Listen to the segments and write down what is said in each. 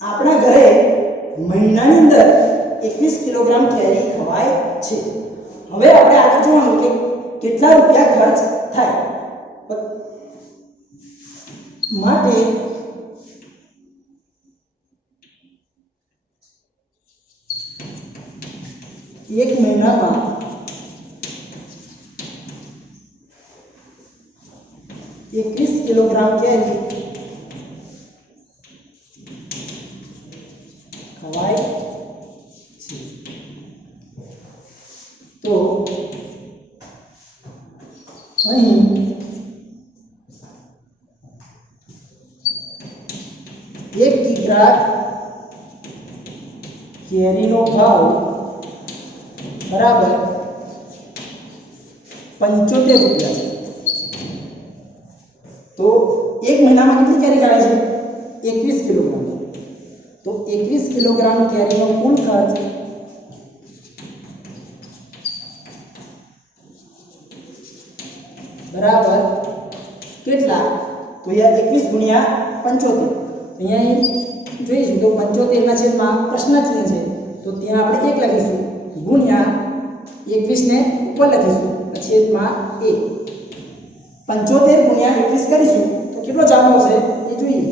આપણા ઘરે મહિનાની અંદર 21 કિલોગ્રામ કેરી ખવાય છે। હવે આપણે આગળ જોવાનું કે કેટલા રૂપિયા ખર્ચ થાય માટે એક મહિનામાં 21 કિલોગ્રામ કેરી ખવાય છે। તો અહીં એક કિગ્રા કેરીનો ભાવ બરાબર 75 રૂપિયા છે। તો એક મહિનામાં કેટલી કેરી ખવાય છે? 21 કિલોગ્રામ। તો 21 કિલોગ્રામ કેરીનો કુલ ખર્ચ બરાબર કેટલા? તો અહીંયા 21 ગુણ્યા 75 અહીંયા જોઈશું તો 75 ના છેદમાં પ્રશ્ન ચિહ્ન છે તો ત્યાં આપણે 1 લખીશું ગુણ્યા 21 ને ઉપર લખીશું છેદમાં 1 75 ગુણ્યા 21 કરીશું તો કેટલો જવાબ આવશે એ જોઈએ।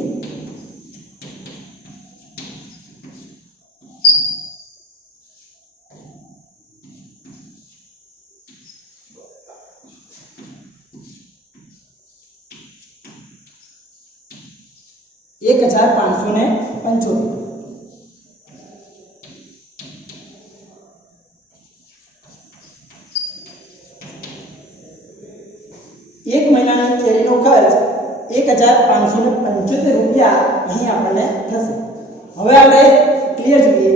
एक 1575 एक महीना केरीनो खर्च 1575 રૂપિયા અહીં આપણને થશે। હવે આપણે ક્લિયર જોઈએ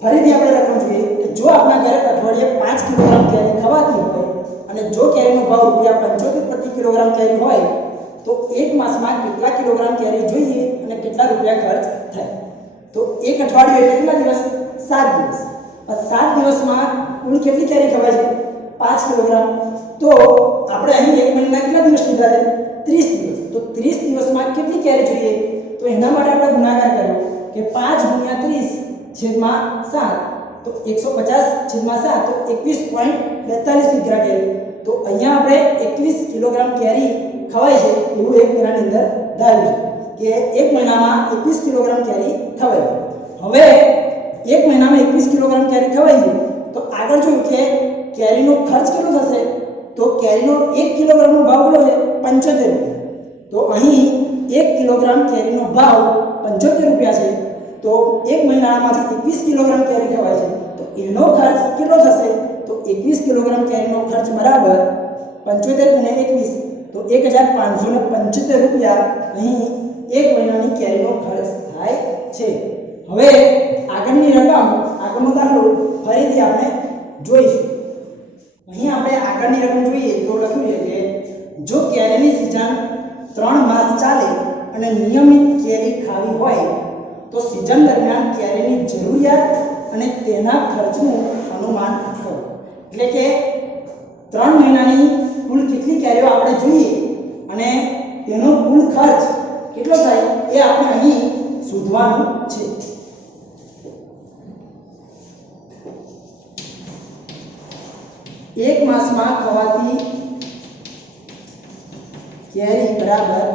ફરીથી આપણે લખવું જોઈએ કે જો આપણા ઘરે અઠવાડિયે 5 કિલોગ્રામ કેરી ખવાતી હોય અને જો કેરીનો ભાવ રૂપિયા 75 પ્રતિ કિલોગ્રામ કેરી હોય તો એક માસમાં કેટલા કિલોગ્રામ કેરી જોઈએ અને કેટલા રૂપિયા ખર્ચ થાય? તો એક અઠવાડિયું એટલે કેટલા દિવસ? 7 દિવસ। 7 દિવસમાં કુલ કેટલી કેરી ખવાય છે? 5 કિલોગ્રામ। તો આપણે અહીં એક મહિના કેટલા દિવસ લીધા છે? 30 દિવસ। તો 30 દિવસમાં કેટલી કેરી જોઈએ? તો એના માટે આપણે ગુણાકાર કર્યો કે 5 ગુણ્યા 30 છેદમાં 7 તો 150 છેદમાં 7 તો 21.42 કિગ્રા કેરી। તો અહીંયા આપણે 21 કિલોગ્રામ કેરી ખવાય છે એવું એક મહિનાની અંદર ધાર્યું છે કે એક મહિનામાં 21 કિલોગ્રામ કેરી ખવાય। હવે એક મહિનામાં 21 કિલોગ્રામ કેરી ખવાય છે તો આગળ જોયું કે કેરીનો ખર્ચ કેટલો થશે? તો કેરીનો 1 કિલોગ્રામનો ભાવ કેટલો છે? 75 રૂપિયા। તો અહીં 1 કિલોગ્રામ કેરીનો ભાવ 75 રૂપિયા છે તો એક મહિનામાંથી 21 કિલોગ્રામ કેરી ખવાય છે તો એનો ખર્ચ કેટલો થશે? તો 21 કિલોગ્રામ કેરીનો ખર્ચ બરાબર 75 ગુણ્યા 21 તો 1575 રૂપિયા અહીં એક મહિનાની કેરીનો ખર્ચ થાય છે। હવે આગળની રકમ આગળનો દાખલો ફરીથી આપણે જોઈશું। અહીં આપણે આગળની રકમ જોઈએ તો લખ્યું છે કે જો કેરીની સિઝન 3 માસ ચાલે અને નિયમિત કેરી ખાવી હોય તો સિઝન દરમિયાન કેરીની જરૂરિયાત અને તેના ખર્ચનું અનુમાન કરો। એટલે કે 3 મહિનાની કુલ કેટલી કેરીઓ આપણે જોઈએ અને તેનો કુલ ખર્ચ કેટલો થાય એ આપણે અહીં શોધવાનું છે। એક માસમાં ખવાતી કેરી બરાબર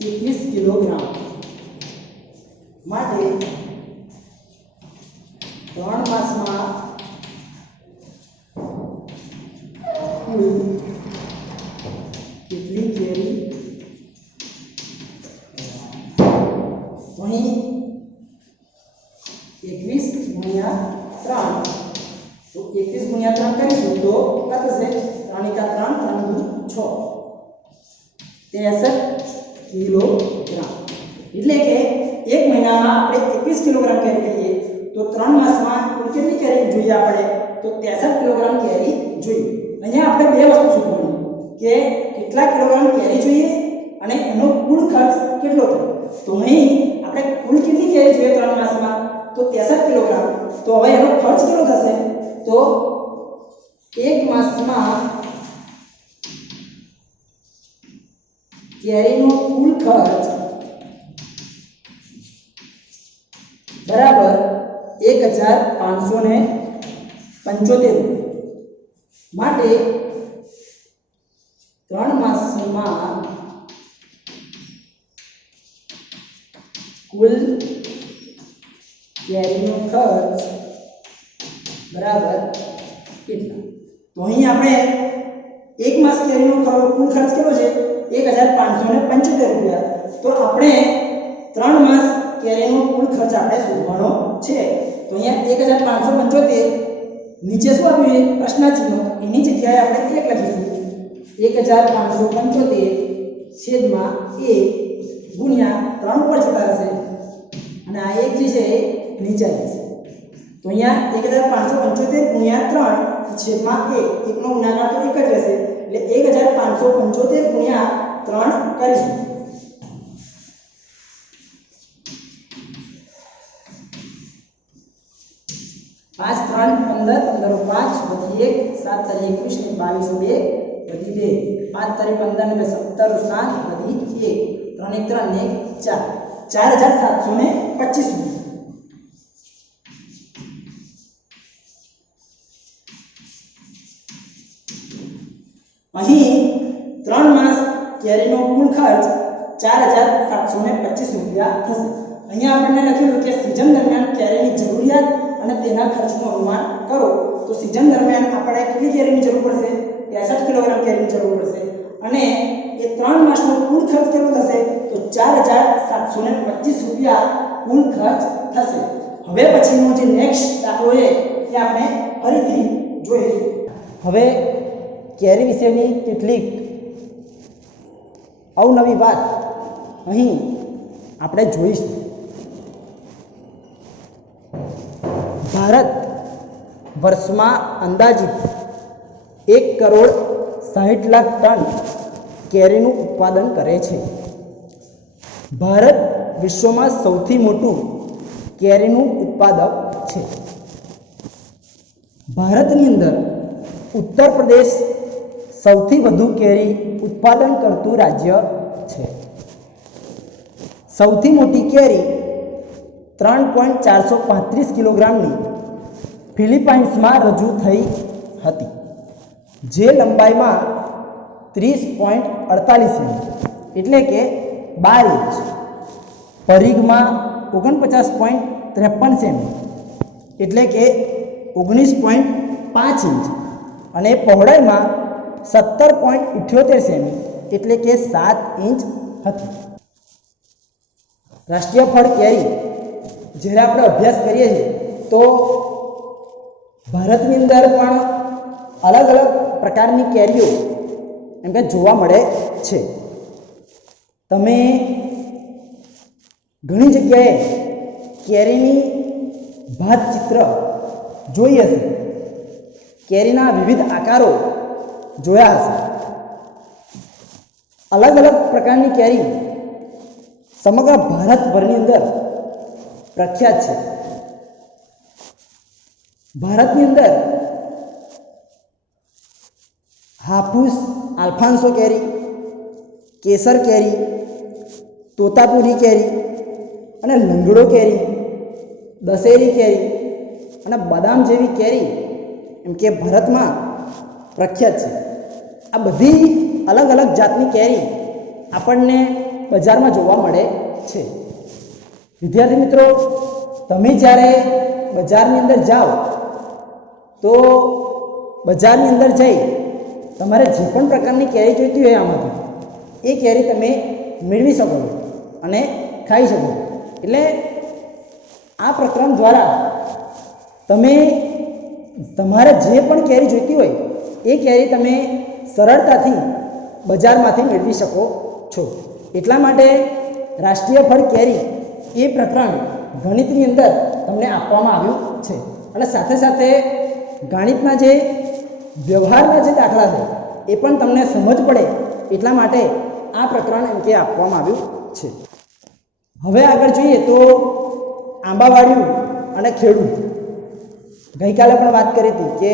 21 કિલોગ્રામ માટે 3 માસમાં કુલ કેટલી કેરી અહીં 21 ગુણ્યા 3 તો 21 ગુણ્યા 3 કરીશું તો કેટલા થશે? 3 × 3 = 6 63 કિલોગ્રામ। એટલે કે એક મહિનામાં આપણે 21 કિલોગ્રામ કેરી લઈએ તો 3 માસમાં કુલ કેટલી કેરી જોઈએ આપણે? તો 63 કિલોગ્રામ કેરી જોઈએ। અહીંયા આપણે બે વસ્તુ શોધવાની કે કેટલા કિલોગ્રામ કેરી જોઈએ અને એનો કુલ ખર્ચ કેટલો થાય। તો અહીં આપણે કુલ કેટલી કેરી જોઈએ 3 માસમાં? તો 63 કિલોગ્રામ। તો હવે એનો ખર્ચ કેટલો થશે? તો એક માસમાં કેરીનો કુલ ખર્ચ બરાબર 1575 માટે 3 માસમાં કુલ કેરીનો ખર્ચ બરાબર કેટલા? તો અહીં આપણે એક માસ કેરીનો કુલ ખર્ચ કેટલો છે? 1575 રૂપિયા. તો આપણે 3 માસ કેરીનો કુલ ખર્ચ આપણે શોધવાનો છે. તો અહીંયા 1575 નીચે શું આપ્યું છે? પ્રશ્નાચિહ્ન. એની જગ્યાએ આપણે 1 લખીશું. 1575 છેદમાં 1 ગુણ્યા 3 ઉપર જતા રહેશે અને આ 1 જે છે એ નીચે આવશે. તો અહીંયા 1575 ગુણ્યા 3 છેદમાં 1 એકનો ગુણાકાર તો 1 જ રહેશે એટલે 1575 ગુણ્યા 3 કરીશું. 5 3 15 15 5 વધી 1 7 તારી 21 ને 22 2 વધી 2 5 તારી 15 ને 17 7 વધી 1 3 1 3 ને 4 4725 અહીં 3 માસ કેરીનો કુલ ખર્ચ 4725 રૂપિયા થશે. અહીંયા આપણને લખેલું કે સીઝન દરમિયાન કેરીની જરૂરિયાત અને તેના ખર્ચનું અનુમાન કરો. તો સીઝન દરમિયાન આપણે કેટલી કેરીની જરૂર પડશે? 63 કિલોગ્રામ કેરીની જરૂર પડશે અને એ 3 માસનો કુલ ખર્ચ કેટલો થશે? તો 4725 રૂપિયા કુલ ખર્ચ થશે. હવે પછીનો જે નેક્સ્ટ દાખલો છે એ આપણે ફરીથી જોઈશું. હવે કેરી વિશેની કેટલીક અવનવી વાત અહીં આપણે જોઈશું. ભારત વર્ષમાં અંદાજિત 1,60,00,000 ટન કેરીનું ઉત્પાદન કરે છે. ભારત વિશ્વમાં સૌથી મોટું કેરીનું ઉત્પાદક છે. ભારતની અંદર ઉત્તર પ્રદેશ સૌથી વધુ કેરી ઉત્પાદન કરતું રાજ્ય છે. સૌથી મોટી કેરી 3.435 કિલોગ્રામની ફિલિપાઇન્સમાં રજૂ થઈ હતી, જે લંબાઈમાં 30.48 સેમી એટલે કે 12 ઇંચ, પરિઘમાં 49.53 સેમી એટલે કે 19.5 ઇંચ અને પહોળાઈમાં 17.78 સેમી એટલે કે 7 ઇંચ હતી. રાષ્ટ્રીય ફળ કેરી જ્યારે આપણે અભ્યાસ કરીએ છીએ તો ભારતની અંદર પણ અલગ અલગ પ્રકારની કેરીઓ એમ કે જોવા મળે છે. તમે ઘણી જગ્યાએ કેરીની ભાતચિત્ર જોઈ હશે, કેરીના વિવિધ આકારો જોયા હશે. અલગ અલગ પ્રકારની કેરી સમગ્ર ભારતભરની અંદર પ્રખ્યાત છે. ભારતની અંદર હાફૂસ આલ્ફાન્સો કેરી, કેસર કેરી, તોતાપુરી કેરી અને લંગડો કેરી, દશેરી કેરી અને બદામ જેવી કેરી એમ કે ભારતમાં પ્રખ્યાત છે. આ બધી અલગ અલગ જાતની કેરી આપણને બજારમાં જોવા મળે છે. વિદ્યાર્થી મિત્રો, તમે જ્યારે બજારની અંદર જાઓ તો બજારની અંદર જઈ તમારે જે પણ પ્રકારની કેરી જોઈતી હોય આમાંથી એ કેરી તમે મેળવી શકો છો અને ખાઈ શકો. એટલે આ પ્રકરણ દ્વારા તમે તમારે જે પણ કેરી જોઈતી હોય એ કેરી તમે સરળતાથી બજારમાંથી મેળવી શકો છો. એટલા માટે રાષ્ટ્રીય ફળ કેરી એ પ્રકરણ ગણિતની અંદર તમને આપવામાં આવ્યું છે અને સાથે સાથે ગણિતના જે વ્યવહારના જે દાખલા છે એ પણ તમને સમજ પડે એટલા માટે આ પ્રકરણ એમ કે આપવામાં આવ્યું છે. હવે આગળ જોઈએ તો આંબાવાડિયું અને ખેડૂત. ગઈકાલે પણ વાત કરી હતી કે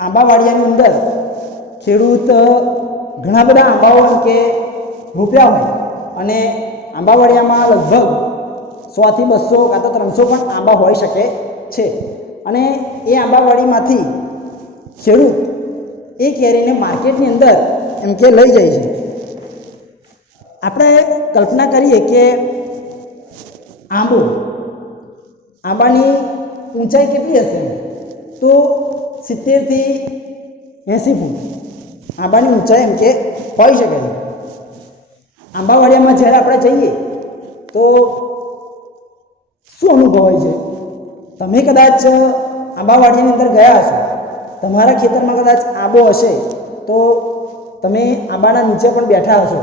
આંબાવાડિયાની અંદર ખેડૂત ઘણા બધા આંબાઓ એમ કે રોપ્યા હોય અને આંબાવાડિયામાં લગભગ 100 થી 200 કાં તો 300 પણ આંબા હોઈ શકે છે અને એ આંબાવાડીમાંથી ખેડૂત એ કેરીને માર્કેટની અંદર એમ કે લઈ જાય છે. આપણે કલ્પના કરીએ કે આંબાની ઊંચાઈ કેટલી હશે? તો 70 થી 80 ફૂટ આંબાની ઊંચાઈ એમ કે હોઈ શકે છે. આંબાવાડિયામાં જ્યારે આપણે જઈએ તો શું અનુભવ હોય છે? તમે કદાચ આંબાવાડિયાની અંદર ગયા હશો, તમારા ખેતરમાં કદાચ આંબો હશે તો તમે આંબાના નીચે પણ બેઠા હશો,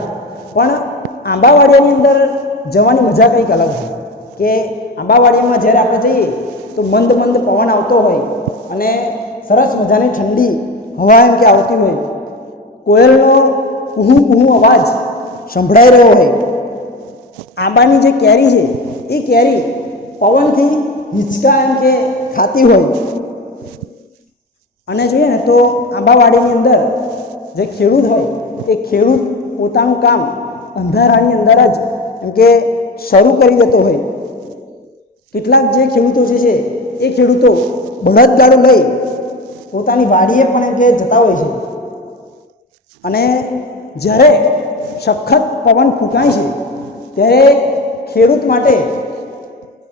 પણ આંબાવાડિયાની અંદર જવાની મજા કંઈક અલગ છે કે આંબાવાડિયામાં જ્યારે આપણે જઈએ તો મંદ મંદ પવન આવતો હોય અને સરસ મજાની ઠંડી હવા એમ કે આવતી હોય, કોયલનો કુહુ અવાજ સંભળાઈ રહ્યો હોય, આંબાની જે કેરી છે એ કેરી પવનથી હિંચકા એમ કે ખાતી હોય અને જોઈએ ને તો આંબાવાડીની અંદર જે ખેડૂત હોય એ ખેડૂત પોતાનું કામ અંધારાની અંદર જ એમ કે શરૂ કરી દેતો હોય. કેટલાક જે ખેડૂતો જે છે એ ખેડૂતો બળદગાડું લઈ પોતાની વાડીએ પણ એમ કે જતા હોય છે અને જ્યારે સખત પવન ફૂંકાય છે ત્યારે ખેડૂત માટે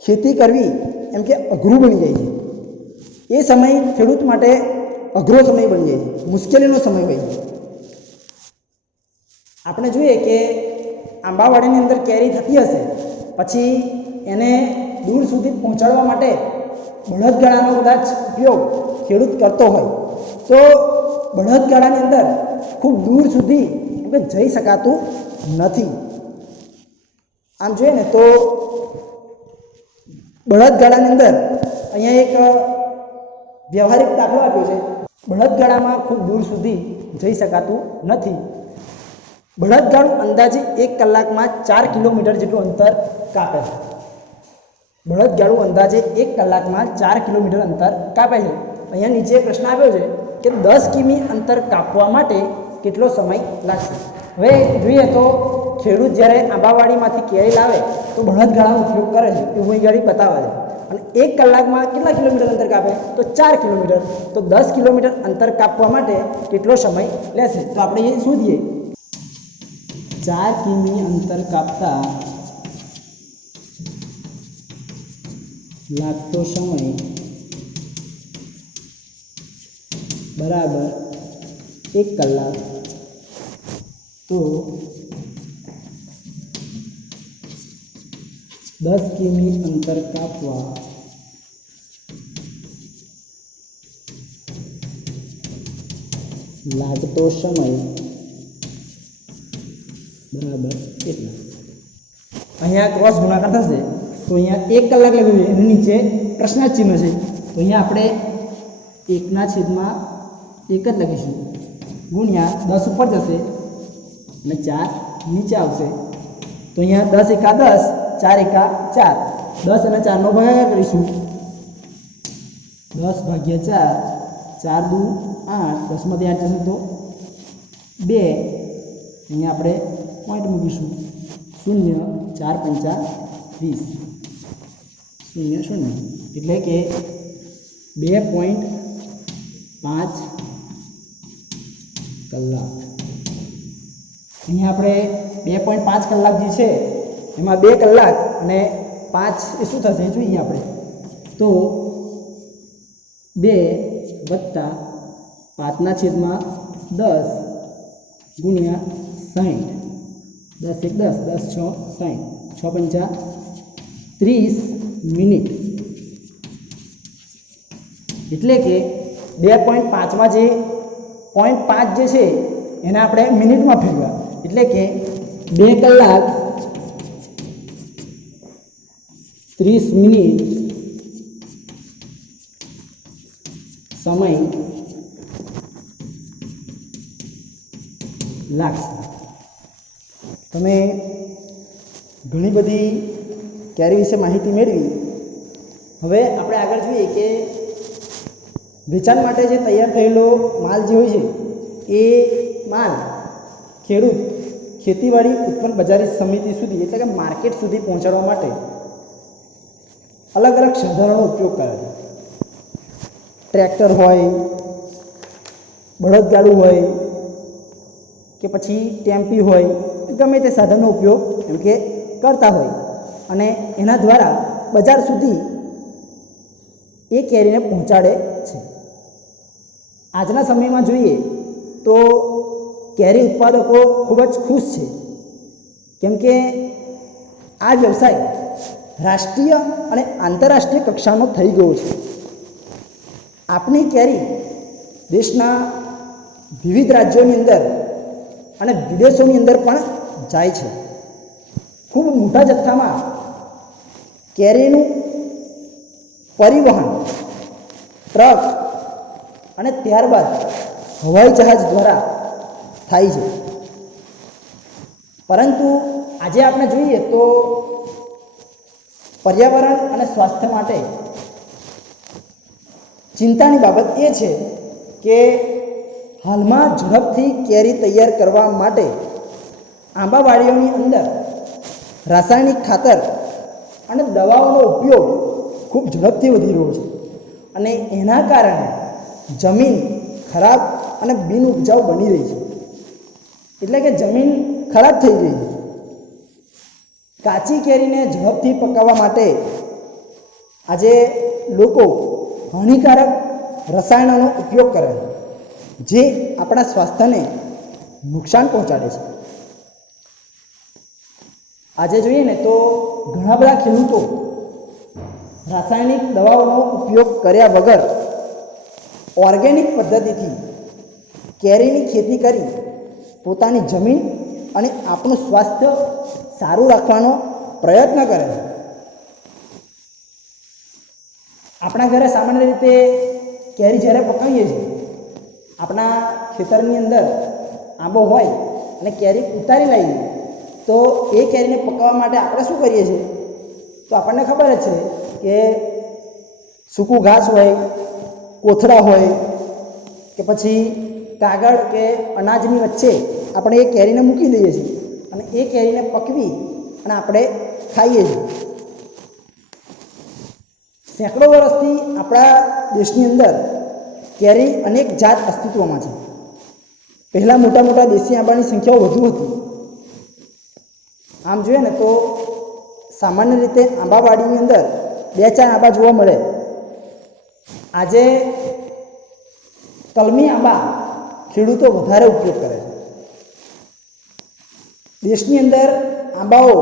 ખેતી કરવી એમ કે અઘરું બની જાય છે. એ સમય ખેડૂત માટે અઘરો સમય બની જાય છે, મુશ્કેલીનો સમય હોય છે. આપણે જોઈએ કે આંબાવાડીની અંદર કેરી થતી હશે, પછી એને દૂર સુધી પહોંચાડવા માટે બળદગાડાનો કદાચ ઉપયોગ ખેડૂત કરતો હોય તો બળદગાડાની અંદર ખૂબ દૂર સુધી જઈ શકાતું નથી. આમ જોઈએ ને તો બળદગાડાની અંદર અહીંયા એક વ્યવહારિક દાખલો આપ્યો છે. બળદગાડામાં ખૂબ દૂર સુધી જઈ શકાતું નથી. બળદગાડું અંદાજે 1 કલાકમાં 4 કિલોમીટર જેટલું અંતર કાપે છે. બળદગાડું અંદાજે 1 કલાકમાં 4 કિલોમીટર અંતર કાપે છે. અહીંયા નીચે પ્રશ્ન આપ્યો છે કે 10 કિમી અંતર કાપવા માટે કેટલો સમય લાગશે? હવે જોઈએ તો ખેડૂત જ્યારે આંબાવાડીમાંથી કેરી લાવે તો બળદગાડાનો ઉપયોગ કરે છે, એવું અહીં ગાડી બતાવે છે. અને 1 કલાકમાં કેટલા કિલોમીટર અંતર કાપે? તો 4 કિલોમીટર. તો 10 કિલોમીટર અંતર કાપવા માટે કેટલો સમય લેશે? તો આપણે એ શોધીએ. 4 કિમી અંતર કાપતા લાગતો સમય બરાબર 1 કલાક. તો 10 કિમી અંતર કાપવા લાગતો સમય બરાબર કેટલા? અહીંયા ક્રોસ ગુણાકાર થશે તો અહીંયા 1 કલાક લખ્યું છે, એની નીચે પ્રશ્નાર્થ ચિહ્ન છે, તો અહીંયા આપણે 1/1 જ લખીશું, ગુણ્યા 10 ઉપર જશે અને 4 નીચે આવશે. તો અહીંયા 10 એકા 10, 4 એકા 4, 10 અને 4 નો ભાગાકાર કરીશું. 10 ભાગ્યા 4, 4 દુ 8, 10 માંથી 8 જશે તો 2. અહીંયા આપણે પોઈન્ટ મૂકીશું, 0, 4 પંચા 20, 0 0, એટલે કે 2.5 કલાક. અહીંયા આપણે 2.5 કલાક જે છે એમાં 2 કલાક અને 5 એ શું થશે જોઈએ આપણે. તો 2 વત્તા 5/10 ગુણ્યા 60, 10 1 10, 10 6 60, 6 પંચા 30 મિનિટ. એટલે કે 2.5માં જે 0.5 જે છે એને આપણે મિનિટમાં ફેરવ્યા, એટલે કે 2 કલાક 30 મિનિટ સમય લાગશે. તમે ઘણી બધી કેરી વિશે માહિતી મેળવી. હવે આપણે આગળ જોઈએ કે વેચાણ માટે જે તૈયાર થયેલો માલ જે હોય છે એ માલ ખેડૂત ખેતીવાડી ઉત્પન્ન બજારી સમિતિ સુધી એટલે કે માર્કેટ સુધી પહોંચાડવા માટે અલગ અલગ સાધનોનો ઉપયોગ કરે છે. ટ્રેક્ટર હોય, બળદગાડું હોય કે પછી ટેમ્પી હોય, ગમે તે સાધનનો ઉપયોગ એમ કે કરતા હોય અને એના દ્વારા બજાર સુધી એ કેરીને પહોંચાડે છે. આજના સમયમાં જોઈએ તો કેરી ઉત્પાદકો ખૂબ જ ખુશ છે, કેમ કે આ વ્યવસાય રાષ્ટ્રીય અને આંતરરાષ્ટ્રીય કક્ષાનો થઈ ગયો છે. આપણી કેરી દેશના વિવિધ રાજ્યોની અંદર અને વિદેશોની અંદર પણ જાય છે. ખૂબ મોટા જથ્થામાં કેરીનું પરિવહન ટ્રક અને ત્યારબાદ હવાઈ જહાજ દ્વારા થાય છે. પરંતુ આજે આપણે જોઈએ તો પર્યાવરણ અને સ્વાસ્થ્ય માટે ચિંતાની બાબત એ છે કે હાલમાં ઝડપથી કેરી તૈયાર કરવા માટે આંબાવાડીઓની અંદર રાસાયણિક ખાતર અને દવાઓનો ઉપયોગ ખૂબ ઝડપથી વધી રહ્યો છે અને એના કારણે જમીન ખરાબ અને બિનઉપજાઉ બની રહી છે. એટલે કે જમીન ખરાબ થઈ રહી છે. કાચી કેરીને ઝડપથી પકાવવા માટે આજે લોકો હાનિકારક રસાયણોનો ઉપયોગ કરે છે, જે આપણા સ્વાસ્થ્યને નુકસાન પહોંચાડે છે. આજે જોઈએ ને તો ઘણા બધા ખેડૂતો રાસાયણિક દવાઓનો ઉપયોગ કર્યા વગર ઓર્ગેનિક પદ્ધતિથી કેરીની ખેતી કરી પોતાની જમીન અને આપણું સ્વાસ્થ્ય સારું રાખવાનો પ્રયત્ન કરે છે. આપણા ઘરે સામાન્ય રીતે કેરી જ્યારે પકાવીએ છીએ, આપણા ખેતરની અંદર આંબો હોય અને કેરી ઉતારી લાવીએ તો એ કેરીને પકાવવા માટે આપણે શું કરીએ છીએ? તો આપણને ખબર જ છે કે સૂકું ઘાસ હોય, કોથળા હોય કે પછી કાગળ કે અનાજની વચ્ચે આપણે એ કેરીને મૂકી દઈએ છીએ અને એ કેરીને પકવી અને આપણે ખાઈએ છીએ. સેંકડો વર્ષથી આપણા દેશની અંદર કેરી અનેક જાત અસ્તિત્વમાં છે. પહેલાં મોટા મોટા દેશી આંબાની સંખ્યાઓ વધુ હતી. આમ જોઈએ ને તો સામાન્ય રીતે આંબાવાડીની અંદર 2-4 આંબા જોવા મળે. આજે કલમી આંબા ખેડૂતો વધારે ઉપયોગ કરે છે. દેશની અંદર આંબાઓ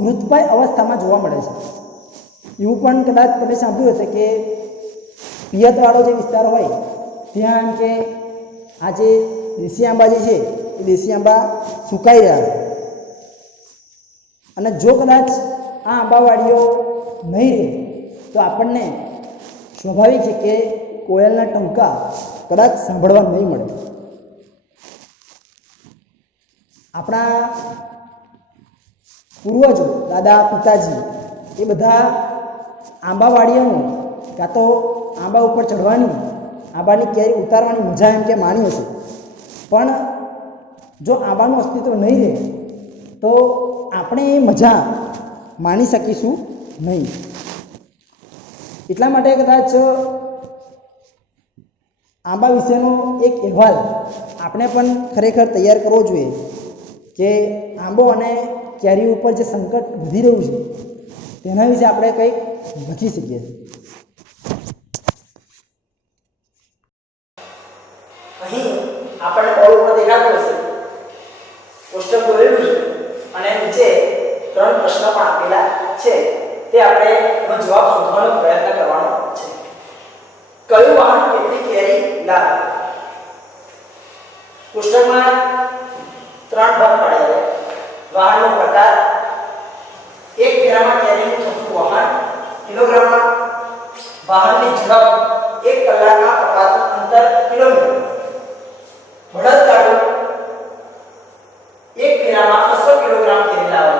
મૃતપાય અવસ્થામાં જોવા મળે છે. એવું પણ કદાચ તમે સાંભળ્યું હશે કે પિયતવાળો જે વિસ્તાર હોય ત્યાં એમ કે આજે દેશી આંબા જે છે એ દેશી આંબા સુકાઈ રહ્યા છે. અને જો કદાચ આ આંબાવાડીઓ નહીં રહે તો આપણને સ્વાભાવિક છે કે કોયલના ટંકા કદાચ સાંભળવા નહીં મળે. આપણા પૂર્વજો, દાદા પિતાજી એ બધા આંબાવાડીઓનું કાં તો આંબા ઉપર ચડવાની, આંબાની કેરી ઉતારવાની મજા એમ કે માણી હશે. પણ જો આંબાનું અસ્તિત્વ નહીં રહે તો આપણે એ મજા માણી શકીશું નહીં. એટલા માટે કદાચ આંબા વિશેનો એક અહેવાલ આપણે પણ ખરેખર તૈયાર કરવો જોઈએ કે આંબો અને કેરી ઉપર જે સંકટ વધી રહ્યું છે તેના વિશે આપણે કંઈક લખી શકીએ. અહીં આપણે બોર્ડ ઉપર દેખાતું હશે કોષ્ટક દોરેલું છે અને નીચે 3 પ્રશ્નો પણ આપેલા છે. તે આપણે એનો જવાબ શોધવાનો પ્રયત્ન કરવાનો છે. કયું વાહન કેટલી કેરી લાવે? કોષ્ટકમાં 3 ભાગ પાડ્યા છે. વાહનનો પ્રકાર, 1 ફેરામાં કેરીનું થતું વહન કિલોગ્રામમાં, વાહનની ઝડપ, 1 કલાકમાં કપાતું અંતર કિલોમીટર, બળદગાડું 1 ફેરામાં 200 કિલોગ્રામ કેરી લાવે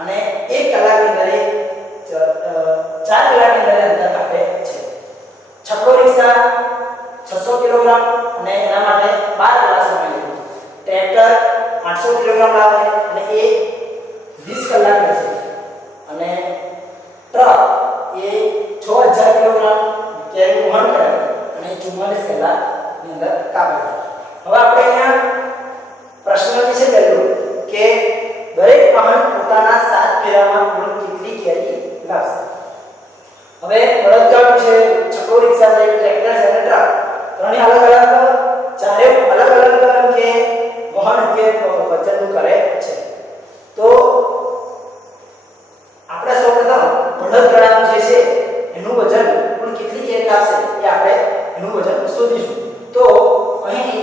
અને 1 કલાકની અંદરે 4 કલાકની અંદરે અંતર કાપે છે. છક્કો રિક્ષા 600 કિલોગ્રામ અને એના માટે 12 કલાક સમય લે. ટ્રેક્ટર 800 કિલોગ્રામ લાવે અને એ 20 કલાક લેશે અને ટ્રક એ વાહન પોતાના 7 ફેરામાં કુલ કેટલી કેરી લાવશે? હવે બળદગાડું છે, છકડો રિક્ષા છે, ટ્રેક્ટર છે અને ટ્રક, ત્રણેય અલગ અલગ ચારે અલગ અલગ કે વહન કે વજન કરે છે. તો આપણે સૌપ્રથમ બળદગાડાનું જે છે એનું વજન કુલ કેટલી કેરી લાવશે એ આપણે એનું વજન શોધીશું. તો અહીં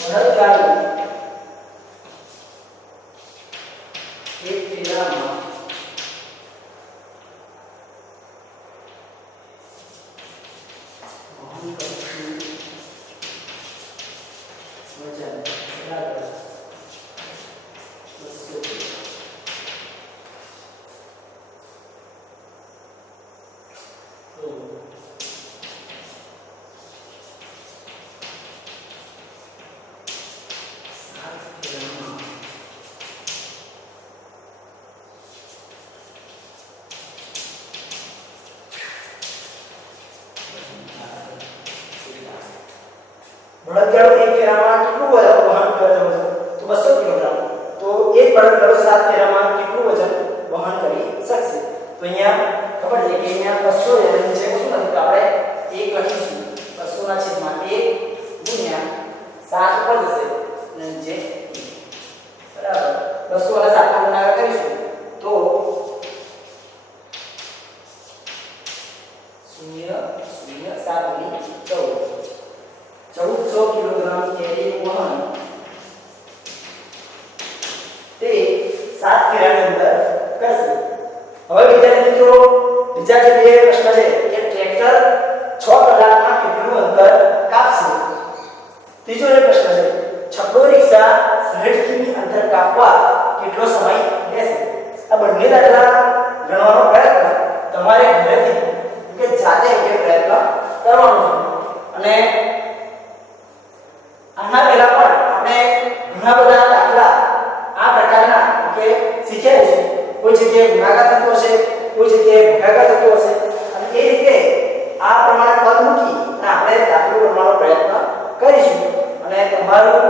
બળદગાડું એક ફેરામાં વહન કરતું વજન બરાબર 200 તો બળદગાડું એક ફેરામાં કેટલું વહન કરે છે? તો 200 કિલોગ્રામ. તો એક બળદગાડું 7 ફેરામાં કેટલું વજન વહન કરી શકશે? તો અહીંયા ખબર છે કે અહીંયા 200 એની છે શું નથી તો આપણે 1 લખીશું. 200 ના છેદમાં 1 ગુણ્યા 7 ઉપર જશે અને નીચે બરાબર 200 અને 7 નો ગુણાકાર કરીશું તો 0 0 7 ગુણ્યા 1400 કિલોગ્રામ કેરીનું વહન તે 7 ફેરાની અંદર કરશે. હવે વિદ્યાર્થી મિત્રો બીજા જે બે પ્રશ્ન છે કે ટ્રેક્ટર 6 કલાકમાં કેટલું અંતર કાપશે? ત્રીજો જે પ્રશ્ન છે છકડો રિક્ષા 60 કિમી અંતર કાપવા કેટલો સમય લેશે? આ બંને દાખલા ગણવાનો પ્રયત્ન તમારે ઘરેથી કે જાતે એ પ્રયત્ન કરવાનો છે. અને આના પહેલા પણ આપણે ઘણા બધા દાખલા આ પ્રકારના કે શીખ્યા છે. કોઈ જગ્યાએ ગુણાકાર થતો હશે, કોઈ જગ્યાએ ભાગાકાર થતો હશે અને એ રીતે આ પ્રમાણે પદ મૂકી અને આપણે દાખલો ગણવાનો પ્રયત્ન કરીશું અને તમારું